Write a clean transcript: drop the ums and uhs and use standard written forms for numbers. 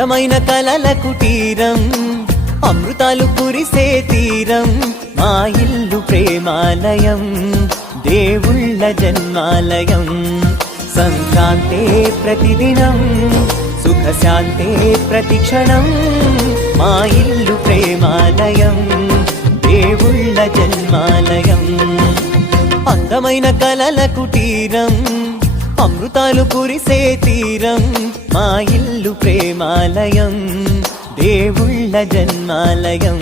అందమైన కలల కుటీరం, అమృతాలు కురిసే తీరం, మా ఇల్లు ప్రేమాలయం, దేవుళ్ళ జన్మాలయం. సంక్రాంతే ప్రతిదినం, సుఖశాంతే ప్రతిక్షణం, మా ఇల్లు ప్రేమాలయం, దేవుళ్ళ జన్మాలయం. అందమైన కలల కుటీరం, అమృతాలు కురిసే తీరం, మా ఇల్లు ప్రేమాలయం, దేవుళ్ళ జన్మాలయం.